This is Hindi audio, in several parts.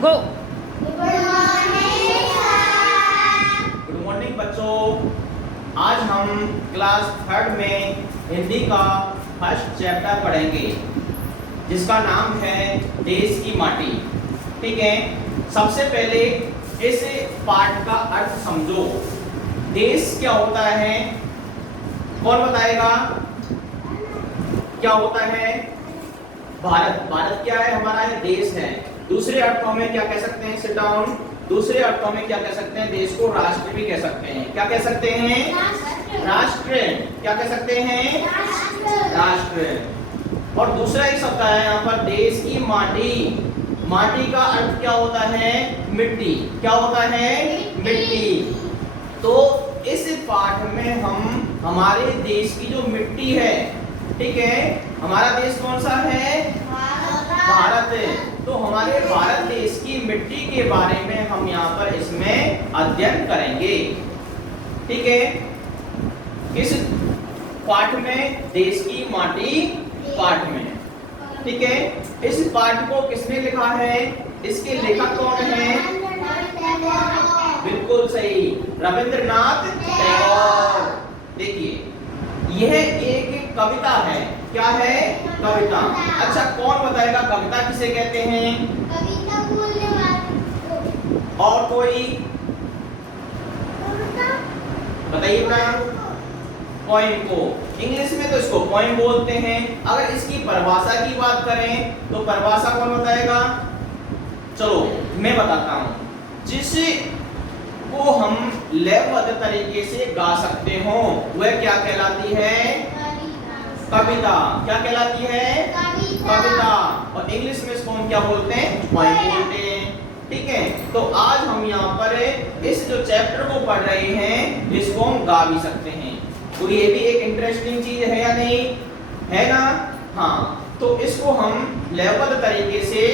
गो। गुड मॉर्निंग बच्चों। आज हम क्लास 3 में हिंदी का फर्स्ट चैप्टर पढ़ेंगे जिसका नाम है देश की माटी। ठीक है, सबसे पहले इस पाठ का अर्थ समझो। देश क्या होता है, कौन बताएगा? क्या होता है? भारत। भारत क्या है? हमारा है देश है। दूसरे अर्थों में क्या कह सकते हैं? Sit down. दूसरे अर्थों में क्या कह सकते हैं? देश को राष्ट्र भी कह सकते हैं। क्या कह सकते हैं? राष्ट्र। क्या कह सकते हैं? राष्ट्र। और दूसरा एक शब्द है यहाँ पर, देश की माटी। माटी का अर्थ क्या होता है? मिट्टी। क्या होता है? मिट्टी। तो इस पाठ में हम हमारे देश की जो मिट्टी है, ठीक है, हमारा देश कौन सा है? भारत। तो हमारे भारत देश की मिट्टी के बारे में हम यहाँ पर इसमें अध्ययन करेंगे। ठीक है, किस पाठ में? देश की माटी पाठ में। ठीक है, इस पाठ को किसने लिखा है? इसके लेखक कौन है? बिल्कुल सही, रविंद्रनाथ टैगोर। देखिए, यह एक कविता है। क्या है? कविता। अच्छा, कौन बताएगा कविता किसे कहते हैं? कविता बोलने वाला। और कोई बताइए ना। पोएम को इंग्लिश में तो इसको पोएम बोलते हैं। अगर इसकी परिभाषा की बात करें तो परिभाषा कौन बताएगा? चलो मैं बताता हूं। जिसे को हम लयबद्ध तरीके से गा सकते हो वह क्या कहलाती है? कविता। क्या कहलाती है? कविता। और इंग्लिश में इसको हम क्या बोलते हैं? पोएम बोलते हैं। ठीक है, तो आज हम यहाँ पर इस जो चैप्टर को पढ़ रहे हैं इसको हम गा भी सकते हैं। तो ये भी एक इंटरेस्टिंग चीज है या नहीं है ना? हाँ, तो इसको हम लयबद्ध तरीके से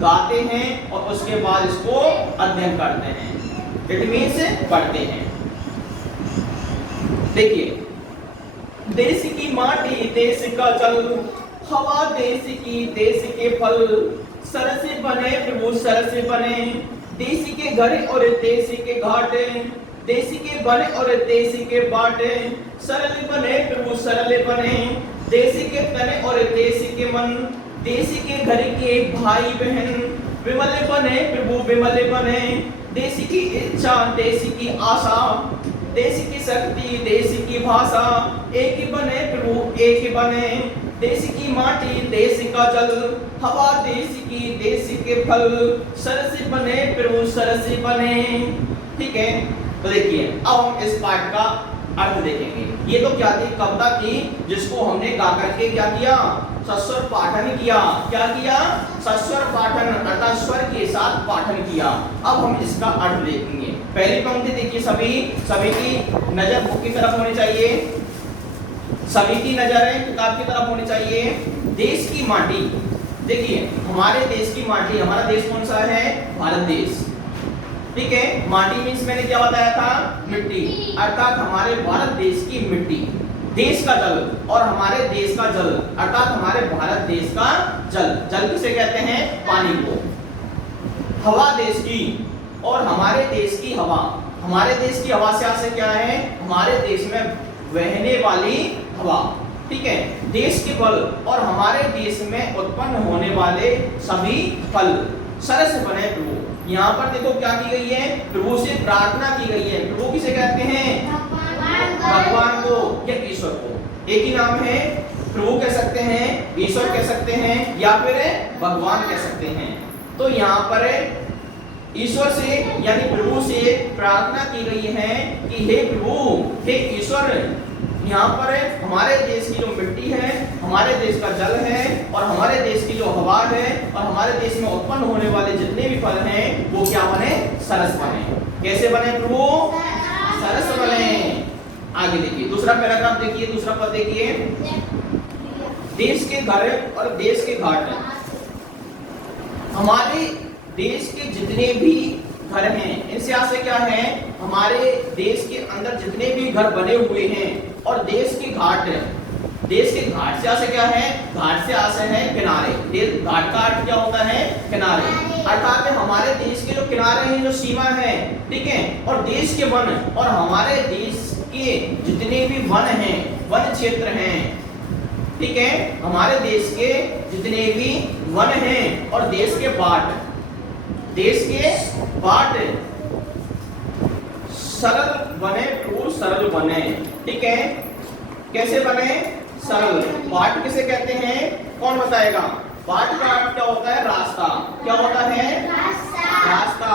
गाते हैं और उसके बाद इसको अध्ययन करते हैं। इट मीन्स पढ़ते हैं। देखिए, देश की माटी देश का जल, हवा देश की देश के फल, सर से बने प्रभु सर से बने, देश के घर और देश के घाटे, देश के बने और देश के बाटे, सरल बने प्रभु सरल बने, देश के तने और देश के मन, देश के घर के भाई बहन, विमल बने प्रभु विमल बने, देश की इच्छा देश की आशा, देश की शक्ति देश की भाषा, एक बने प्रभु एक बने, देश की माटी देश का जल, हवा देश की देश के फल, सरस बने प्रभु सरस बने। ठीक है, तो देखिए अब हम इस पाठ का अर्थ देखेंगे। ये तो क्या थी? कविता थी जिसको हमने गा करके क्या किया? सस्वर पाठन किया। क्या किया? सस्वर पाठन अर्थात स्वर के साथ पाठन किया। अब हम इसका अर्थ देखेंगे। पहली पंक्ति देखिए, सभी की नजर बुक की तरफ होनी चाहिए, सभी की नजरें किताब की तरफ होनी चाहिए। देश की माटी। देखिए, हमारे देश की माटी, हमारा देश कौन सा है? भारत देश। ठीक है, माटी मीन्स मैंने क्या बताया था? मिट्टी। अर्थात हमारे भारत देश की मिट्टी। देश का जल, और हमारे देश का जल अर्थात हमारे भारत देश का जल। जल किसे कहते हैं? पानी को। हवा देश की, और हमारे देश की हवा। हमारे देश की हवा से क्या है? हमारे देश में बहने वाली हवा। ठीक है, देश के फल, और हमारे देश में उत्पन्न होने वाले सभी फल, सरस बने प्रभु। यहाँ पर देखो क्या की गई है? प्रभु से प्रार्थना की गई है। प्रभु किसे कहते हैं? भगवान को या ईश्वर को। एक ही नाम है, प्रभु कह सकते हैं, ईश्वर कह सकते हैं, या फिर भगवान कह सकते हैं। तो यहाँ पर ईश्वर से यानी प्रभु से प्रार्थना की गई है कि हे प्रभु, हे ईश्वर, यहाँ पर हमारे देश की जो मिट्टी है, हमारे देश का जल है, और हमारे देश की जो हवा है, और हमारे देश में उत्पन्न होने वाले जितने भी फल हैं वो क्या बने? सरस बने। कैसे बने प्रभु? सरस बने। आगे देखिए, दूसरा पैराग्राफ देखिए, दूसरा पद देखिए। देश के घर और देश के घाट। हमारे देश के जितने भी घर हैं, इनसे आशय क्या है? हमारे देश के अंदर जितने भी घर बने हुए हैं और देश के घाट देश के घाट से आशय क्या है? घाट से आशय है किनारे। घाट का अर्थ क्या होता है? किनारे। अर्थात हमारे देश के जो किनारे हैं, जो सीमा है, ठीक है, और देश के वन और हमारे देश के जितने भी वन हैं, वन क्षेत्र हैं, ठीक है, हमारे देश के जितने भी वन हैं और देश के बाट सरल बने, प्रभु सरल बने, ठीक है। कैसे बने? सरल। बाट किसे कहते हैं? कौन बताएगा? बाट का अर्थ क्या होता है? रास्ता। क्या होता है? रास्ता।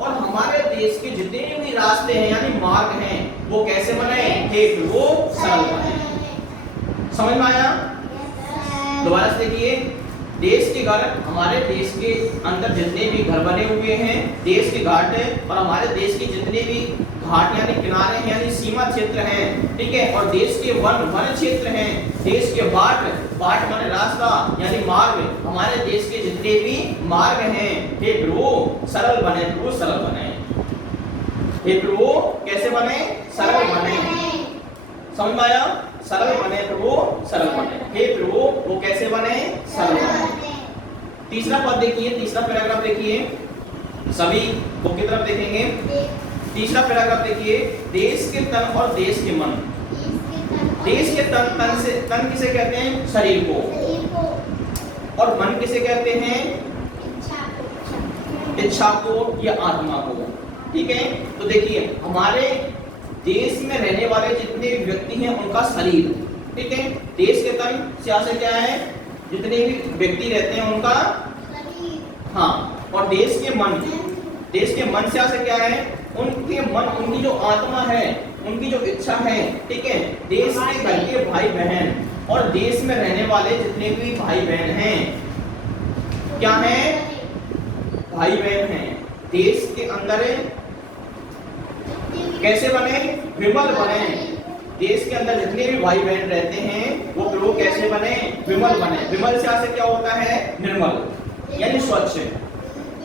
और हमारे देश के जितने भी रास्ते हैं यानी मार्ग हैं, वो कैसे बने? हे प्रभु सरल बने। समझ में आया? दोबारा से देखिए, देश के घर, हमारे देश के अंदर जितने भी घर बने हुए हैं, देश के घाट और हमारे देश के जितने भी घाट यानी किनारे हैं यानी सीमा क्षेत्र हैं, ठीक है, और देश के वन क्षेत्र हैं, देश के बाट माने रास्ता यानी मार्ग, हमारे देश के जितने भी मार्ग हैं, हे प्रभु सरल बने, प्रभु सरल बने। हे प्रभु कैसे बने? सरल बने। समझ में आया? सरल बने, प्रभु सरल बने। हे प्रभु वो कैसे बने? सरल बने। तीसरा पद देखिए, तीसरा पैराग्राफ देखिए, सभी बुक की तरफ देखेंगे। तीसरा पैराग्राफ देखिए, देश के तन और देश के मन। देश के तन किसे कहते हैं? शरीर को। और मन किसे कहते हैं? इच्छा को या आत्मा को, ठीक है। तो देखिए, हमारे देश में रहने वाले जितने व्यक्ति हैं उनका शरीर, ठीक है, देश के तन से क्या है? जितने भी व्यक्ति रहते हैं उनका, हाँ, और देश के मन से क्या है? उनके मन, उनकी जो आत्मा है, उनकी जो इच्छा है, ठीक है, देश के घर के भाई बहन और देश में रहने वाले जितने भी भाई बहन हैं, क्या हैं? भाई बहन हैं। देश के अंदर कैसे बने? विमल बने। देश के अंदर जितने भी भाई बहन रहते हैं वो प्रभु कैसे बने? विमल बने। विमल से आशय क्या होता है? निर्मल यानी स्वच्छ।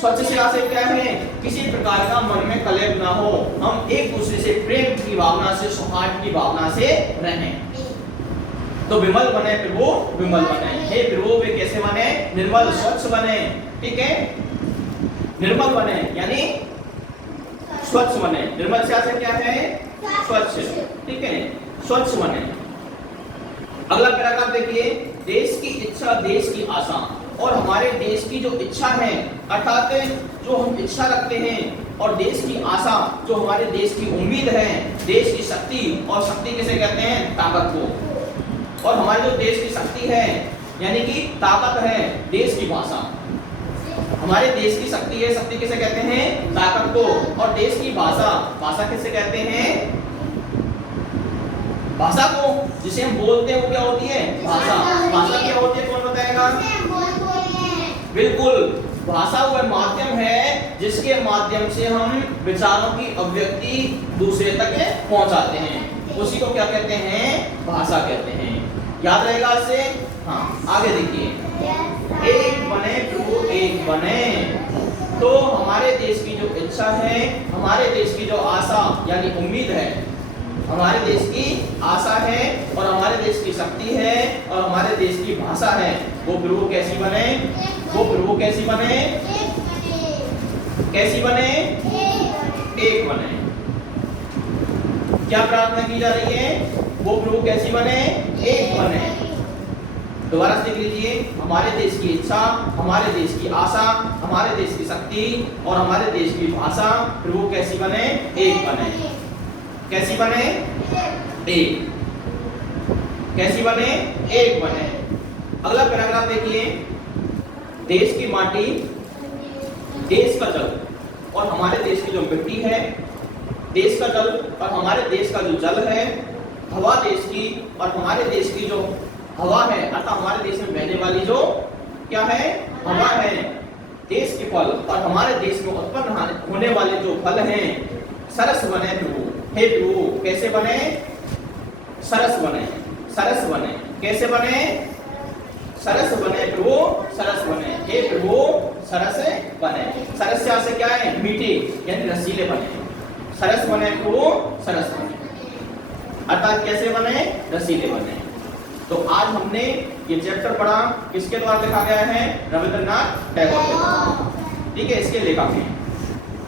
स्वच्छ से आशय क्या है? किसी प्रकार का मन में कलह ना हो, हम एक दूसरे से प्रेम की भावना से, सौहार्द की भावना से रहें। तो विमल बने, प्रभु विमल बने। हे प्रभु वे कैसे बने? निर्मल, स्वच्छ बने, ठीक है, निर्मल बने यानी स्वच्छ बने। निर्मल से आशय क्या है? स्वच्छ, ठीक है, स्वच्छ बने। अगला पैराग्राफ देखिए, देश की इच्छा, देश की आशा और हमारे देश की जो इच्छा है, अर्थात जो हम इच्छा रखते हैं, और देश की आशा जो हमारे देश की उम्मीद है, देश की शक्ति, और शक्ति किसे कहते हैं? ताकत को। और हमारे जो देश की शक्ति है यानी कि ताकत है, देश की भाषा, हमारे देश की शक्ति है, शक्ति किसे कहते हैं? ताकत को। और देश की भाषा, भाषा किसे कहते हैं? भाषा को जिसे हम बोलते हैं वो क्या होती है? भाषा। भाषा क्या होती है? कौन बताएगा? बिल्कुल, भाषा वह माध्यम है जिसके माध्यम से हम विचारों की अभिव्यक्ति दूसरे तक पहुंचाते हैं, उसी को क्या कहते हैं? भाषा कहते हैं। याद रहेगा इससे? हाँ, आगे देखिए, एक बने प्रभु एक बने। तो हमारे देश की जो इच्छा है, हमारे देश की जो आशा यानी उम्मीद है, हमारे देश की आशा है और हमारे देश की शक्ति है और हमारे देश की भाषा है, वो प्रभु कैसी बने? वो प्रभु कैसी बने? कैसी बने? एक बने। क्या प्रार्थना की जा रही है? वो प्रभु कैसी बने? एक बने। दोबारा से देख लीजिए, हमारे देश की इच्छा, हमारे देश की आशा, हमारे देश की शक्ति और हमारे देश की भाषा, प्रभु कैसी बने? एक बने। कैसी बने? एक। कैसी बने? एक बने। अगला पैराग्राफ देखिए, देश की माटी, देश का जल और हमारे देश की जो मिट्टी है, देश का जल और हमारे देश का जो जल है, हवा देश की और हमारे देश की जो हवा है, अर्थात हमारे देश में बहने वाली जो क्या है? हवा है, देश के फल और हमारे देश में उत्पन्न होने वाले जो फल हैं, सरस बने प्रभु। हे प्रभु कैसे बने? सरस बने। सरस बने। कैसे बने? सरस बने प्रभु, सरस बने। हे प्रभु सरस बने। सरस से आशय क्या है? मीठे यानी रसीले बने। सरस बने प्रभु, सरस बने, अर्थात कैसे बने? रसीले बने। तो आज हमने ये चैप्टर पढ़ा, किसके द्वारा लिखा गया है? रविंद्रनाथ टैगोर के द्वारा। ठीक है, इसके लेखक हैं।